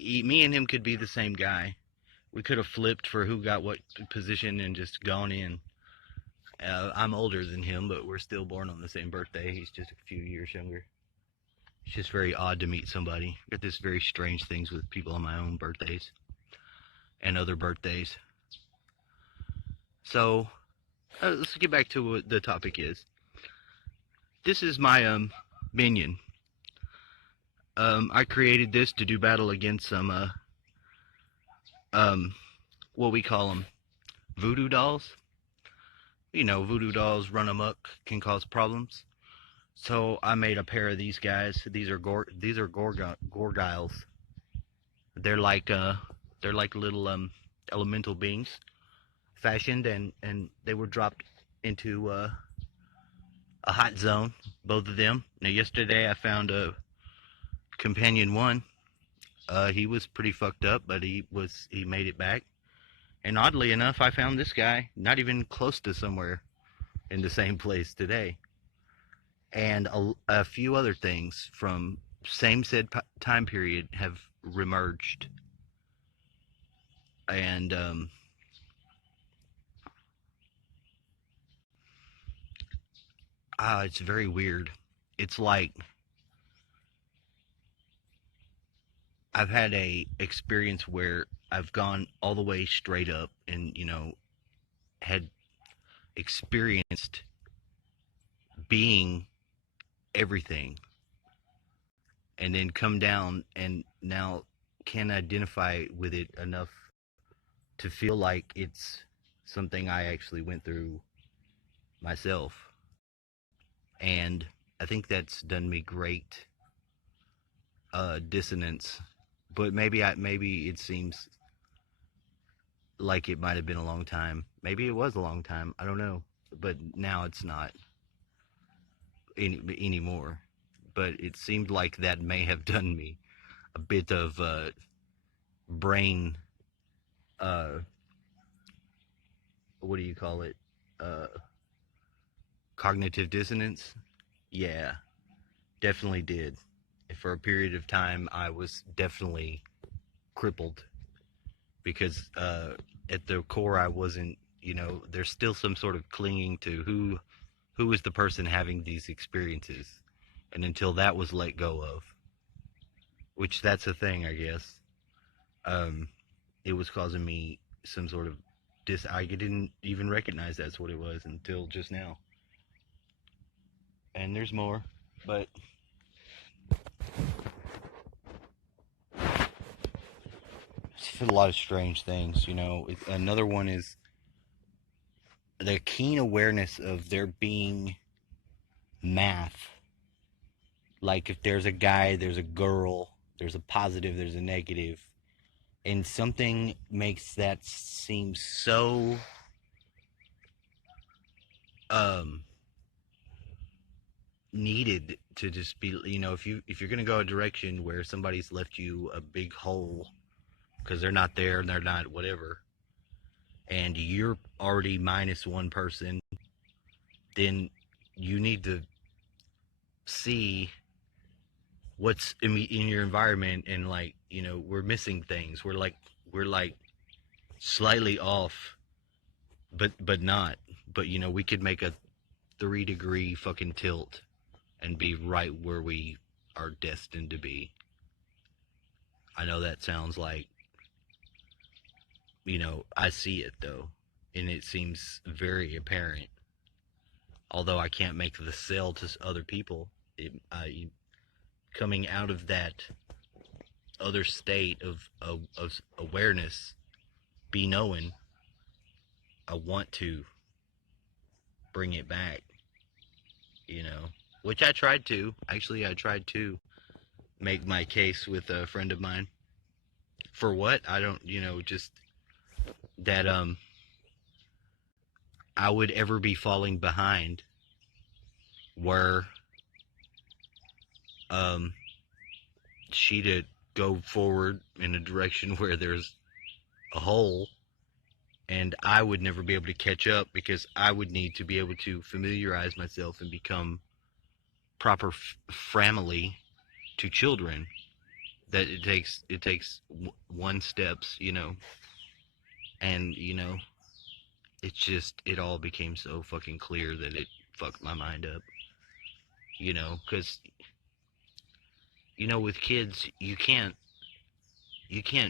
me and him could be the same guy. We could have flipped for who got what position and just gone in. I'm older than him, but we're still born on the same birthday. He's just a few years younger. It's just very odd to meet somebody. I got this very strange things with people on my own birthdays and other birthdays. So let's get back to what the topic is. This is my minion. I created this to do battle against some what we call them, voodoo dolls. You know, voodoo dolls run amok, can cause problems. So I made a pair of these guys. These are gorgyles. They're like little elemental beings, fashioned and they were dropped into a hot zone. Both of them. Now yesterday I found a companion one. He was pretty fucked up, but he made it back. And oddly enough, I found this guy not even close to somewhere in the same place today. And a few other things from same said time period have remerged. And it's very weird. It's like I've had a experience where I've gone all the way straight up and, you know, had experienced being everything and then come down and now can identify with it enough to feel like it's something I actually went through myself. And I think that's done me great dissonance. But maybe it seems like it might have been a long time. Maybe it was a long time. I don't know. But now it's not anymore. But it seemed like that may have done me a bit of brain. What do you call it? Cognitive dissonance. Yeah, definitely did. For a period of time, I was definitely crippled because at the core, I wasn't. You know, there's still some sort of clinging to who is the person having these experiences, and until that was let go of, which that's a thing, I guess. It was causing me some sort of I didn't even recognize that's what it was until just now. And there's more, but it's a lot of strange things, you know. Another one is the keen awareness of there being math. Like if there's a guy, there's a girl, there's a positive, there's a negative, and something makes that seem so needed to just be, you know, if you're gonna go a direction where somebody's left you a big hole because they're not there and they're not whatever, and you're already minus one person, then you need to see what's in your environment, and like, you know, we're missing things. We're like slightly off, but not. But you know, we could make a 3-degree fucking tilt and be right where we are destined to be. I know that sounds like, you know, I see it though, and it seems very apparent. Although I can't make the sell to other people, coming out of that other state of awareness, be knowing, I want to bring it back, you know, which I tried to. Actually, I tried to make my case with a friend of mine. For what? I don't, you know, just that I would ever be falling behind where she to go forward in a direction where there's a hole, and I would never be able to catch up because I would need to be able to familiarize myself and become proper family to children. that it takes one steps, and it all became so fucking clear that it fucked my mind up, because with kids you can't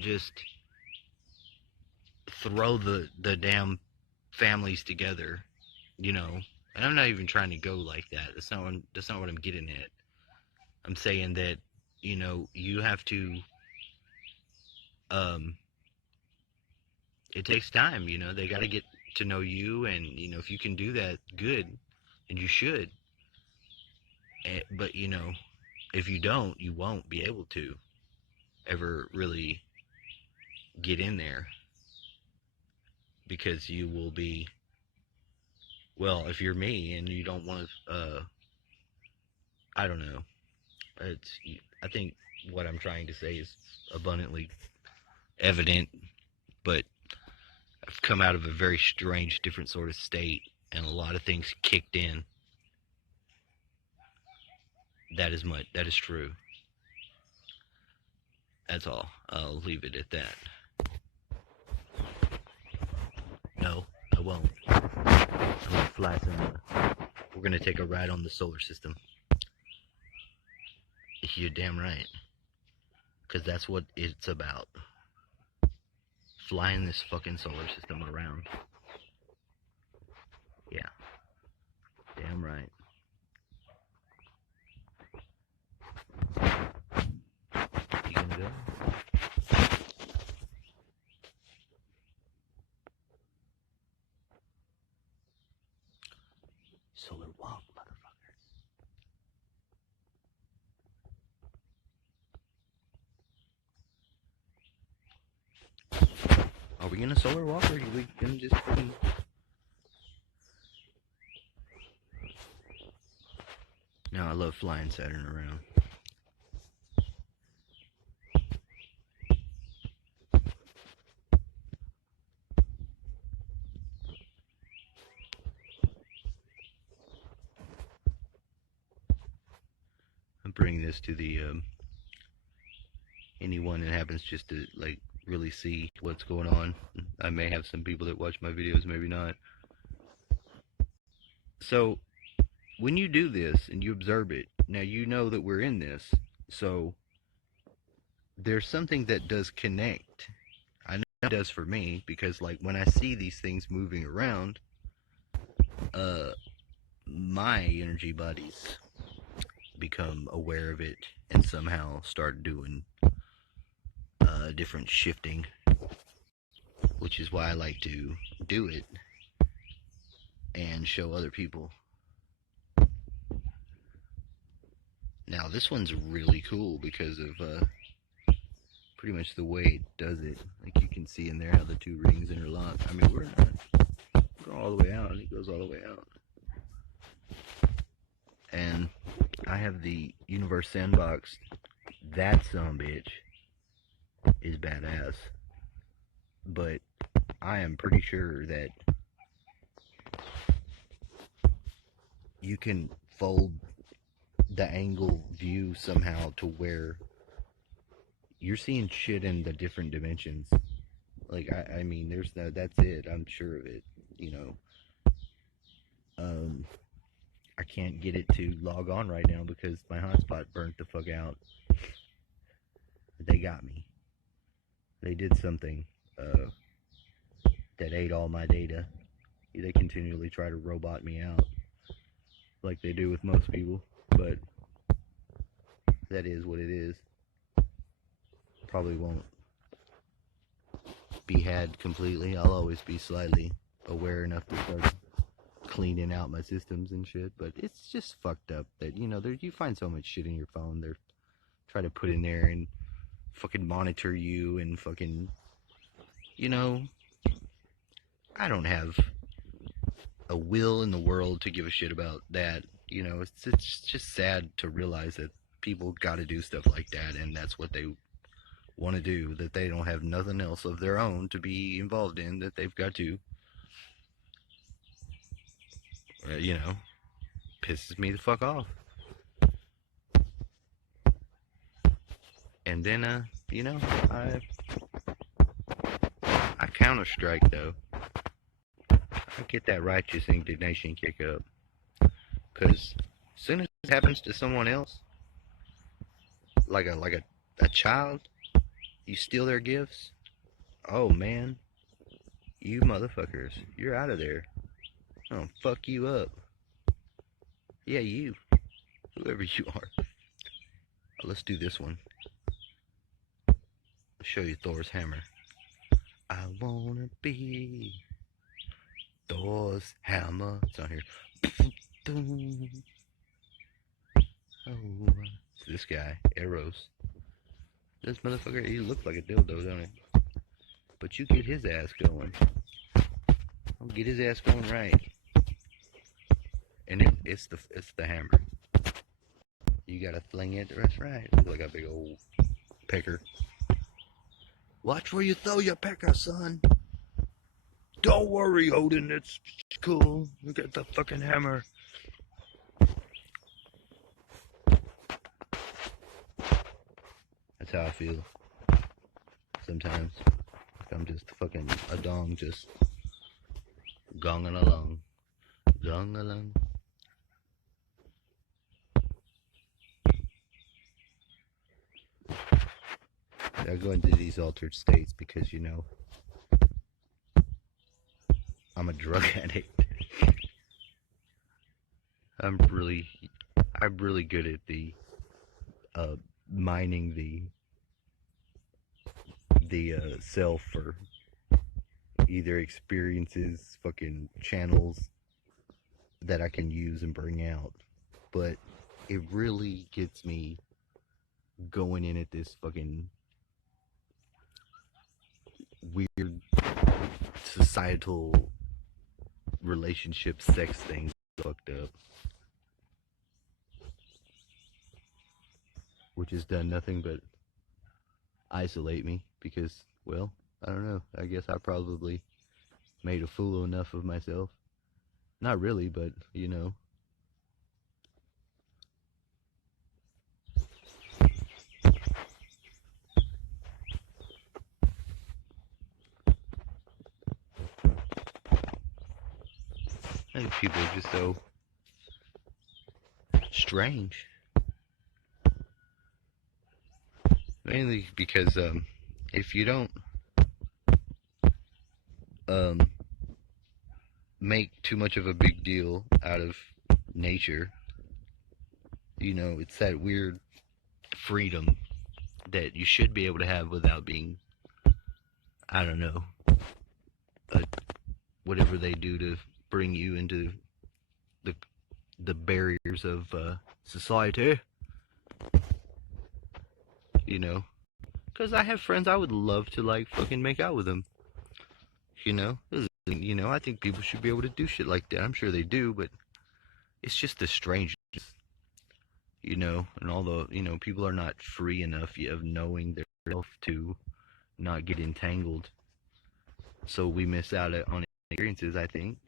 just throw the damn families together, and I'm not even trying to go like that. That's not what I'm getting at. I'm saying that you have to, um it takes time. They got to get to know you, and if you can do that, good, and you should. But if you don't, you won't be able to ever really get in there, because you will be, well, if you're me and you don't want to, I don't know. It's I think what I'm trying to say is abundantly evident, but I've come out of a very strange, different sort of state, and a lot of things kicked in. That is true. That's all. I'll leave it at that. No, I won't. I'm gonna fly some. We're gonna take a ride on the solar system. You're damn right, because that's what it's about. Flying this fucking solar system around. Yeah, damn right. You gonna go? Solar walk, motherfucker. Are we gonna solar walk, or are we gonna just fucking... No, I love flying Saturn around. I'm bringing this to the anyone that happens just to like really see what's going on. I may have some people that watch my videos, maybe not. So when you do this and you observe it, now you know that we're in this. So there's something that does connect. I know it does for me, because like when I see these things moving around, uh my energy bodies become aware of it and somehow start doing different shifting, which is why I like to do it and show other people. Now this one's really cool because of pretty much the way it does it. Like you can see in there how the two rings interlock. I mean, we're going all the way out. It goes all the way out. And I have the universe sandbox. That sumbitch is badass. But I am pretty sure that you can fold the angle view somehow to where you're seeing shit in the different dimensions. Like I mean, there's that's it. I'm sure of it. I can't get it to log on right now because my hotspot burnt the fuck out. They got me. They did something that ate all my data. They continually try to robot me out, like they do with most people. But that is what it is. Probably won't be had completely. I'll always be slightly aware enough to start cleaning out my systems and shit, but it's just fucked up that you find so much shit in your phone. They're try to put in there and fucking monitor you and fucking I don't have a will in the world to give a shit about that. It's just sad to realize that people got to do stuff like that, and that's what they want to do, that they don't have nothing else of their own to be involved in, that they've got to pisses me the fuck off. And then, I Counter-Strike, though. I get that righteous indignation kick up. Because as soon as it happens to someone else, like a child, you steal their gifts, oh man, you motherfuckers, you're out of there. I'll fuck you up. Yeah, you. Whoever you are. Oh, let's do this one. I'll show you Thor's hammer. I wanna be Thor's hammer. It's on here. Oh, it's this guy, Arrows. This motherfucker, he looks like a dildo, don't he? But you get his ass going. I'll get his ass going right. And it's the hammer. You gotta fling it. That's right. Look like a big old pecker. Watch where you throw your pecker, son. Don't worry, Odin. It's cool. Look at the fucking hammer. That's how I feel. Sometimes. I'm just fucking a dong, just gonging along. Gong along. I go into these altered states because, I'm a drug addict. I'm really good at the mining the self for either experiences, fucking channels that I can use and bring out. But it really gets me going in at this fucking weird societal relationship sex thing fucked up, which has done nothing but isolate me because, well, I don't know, I guess I probably made a fool enough of myself. Not really, but I think people are just so strange. Mainly because if you don't make too much of a big deal out of nature, it's that weird freedom that you should be able to have without being, I don't know, whatever they do to bring you into the barriers of society. Because I have friends I would love to like fucking make out with them. I think people should be able to do shit like that. I'm sure they do, but it's just the strangeness, and although, people are not free enough of knowing their self to not get entangled. So we miss out on experiences, I think.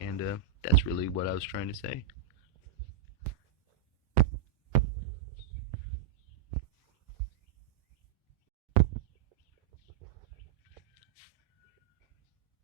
And that's really what I was trying to say.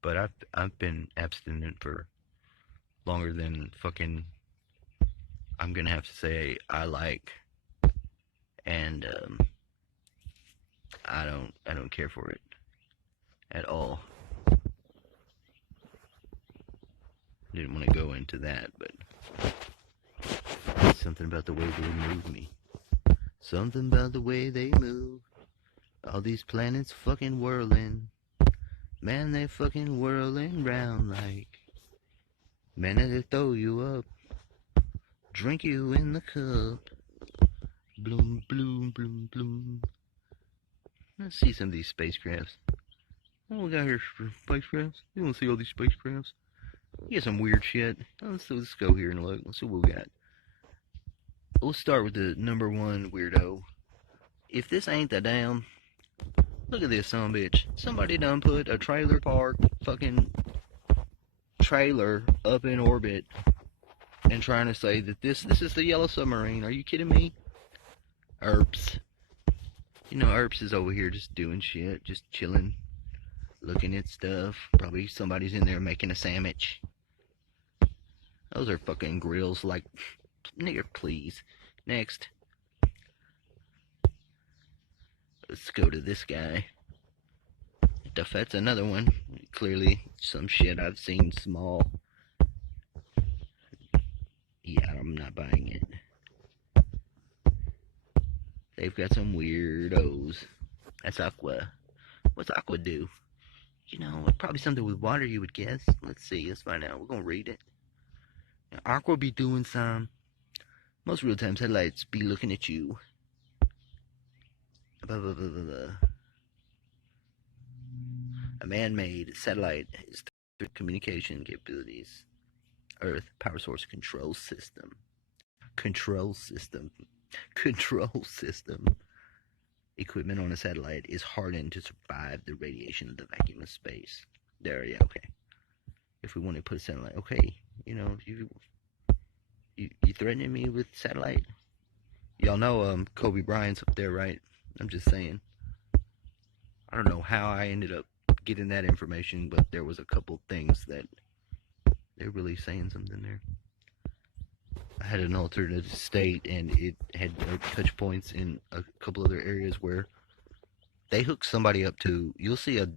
But I've been abstinent for longer than fucking I'm gonna have to say I like, and I don't care for it at all. Didn't want to go into that, but something about the way they move me. Something about the way they move. All these planets fucking whirling. Man, they fucking whirling round like. Man, they throw you up. Drink you in the cup. Bloom, bloom, bloom, bloom. Let's see some of these spacecrafts. What we got here for spacecrafts? You want to see all these spacecrafts? You got some weird shit. Let's go here and look. Let's see what we got. Let's start with the number one weirdo. If this ain't the damn... Look at this son bitch. Somebody done put a trailer park fucking trailer up in orbit and trying to say that this is the yellow submarine. Are you kidding me? Erps. You know, Erps is over here just doing shit, just chilling, looking at stuff. Probably somebody's in there making a sandwich. Those are fucking grills, like, nigga, please. Next. Let's go to this guy. That's another one. Clearly, some shit I've seen small. Yeah, I'm not buying it. They've got some weirdos. That's Aqua. What's Aqua do? You know, probably something with water, you would guess. Let's see. Let's find out. We're gonna read it. Now, Aqua be doing some. Most real-time satellites be looking at you. Blah, blah, blah, blah, blah. A man-made satellite is through communication capabilities. Earth power source control system. Control system. Control system. Equipment on a satellite is hardened to survive the radiation of the vacuum of space. There, yeah, okay. If we want to put a satellite, okay, you know, you threatening me with satellite? Y'all know Kobe Bryant's up there, right? I'm just saying. I don't know how I ended up getting that information, but there was a couple things that they're really saying something there. I had an alternate state, and it had touch points in a couple other areas where they hook somebody up to. You'll see a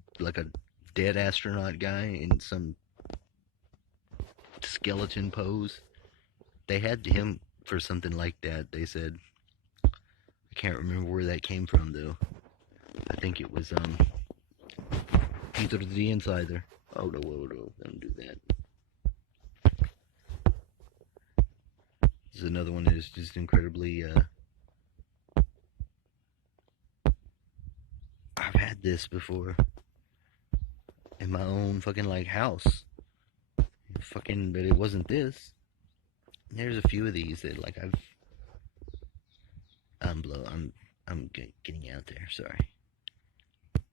dead astronaut guy in some skeleton pose. They had him for something like that. They said, I can't remember where that came from though. I think it was Peter the Insider. Oh no, don't do that. This is another one that is just incredibly I've had this before in my own fucking like house. Fucking, but it wasn't this. There's a few of these that like I'm getting out there. Sorry.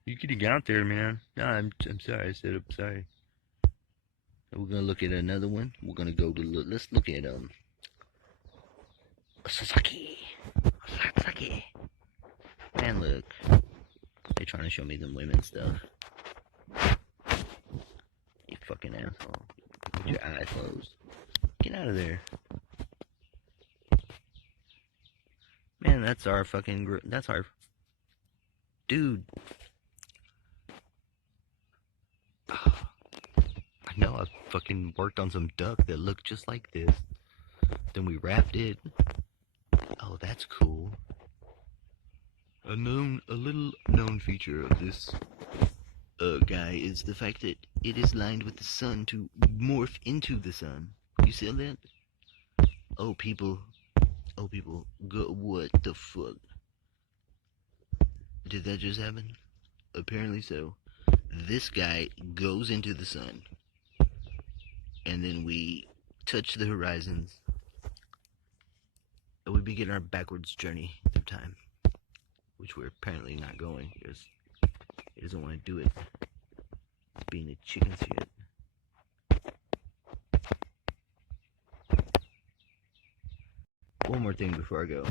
You're getting out there, man. No, I'm sorry. I said I'm sorry. We're gonna look at another one. We're gonna go to let's look at Sasaki. Man, look. They're trying to show me them women stuff. You fucking asshole. Put your eyes closed. Get out of there. Man, that's our fucking... That's our... Dude. I know I fucking worked on some duck that looked just like this. Then we wrapped it. Oh, that's cool. A little known feature of this guy is the fact that it is lined with the sun to morph into the sun. You see that? Oh people, go, what the fuck? Did that just happen? Apparently so. This guy goes into the sun, and then we touch the horizons, and we begin our backwards journey through time, which we're apparently not going because he doesn't want to do it. It's being a chicken shit. One more thing before I go.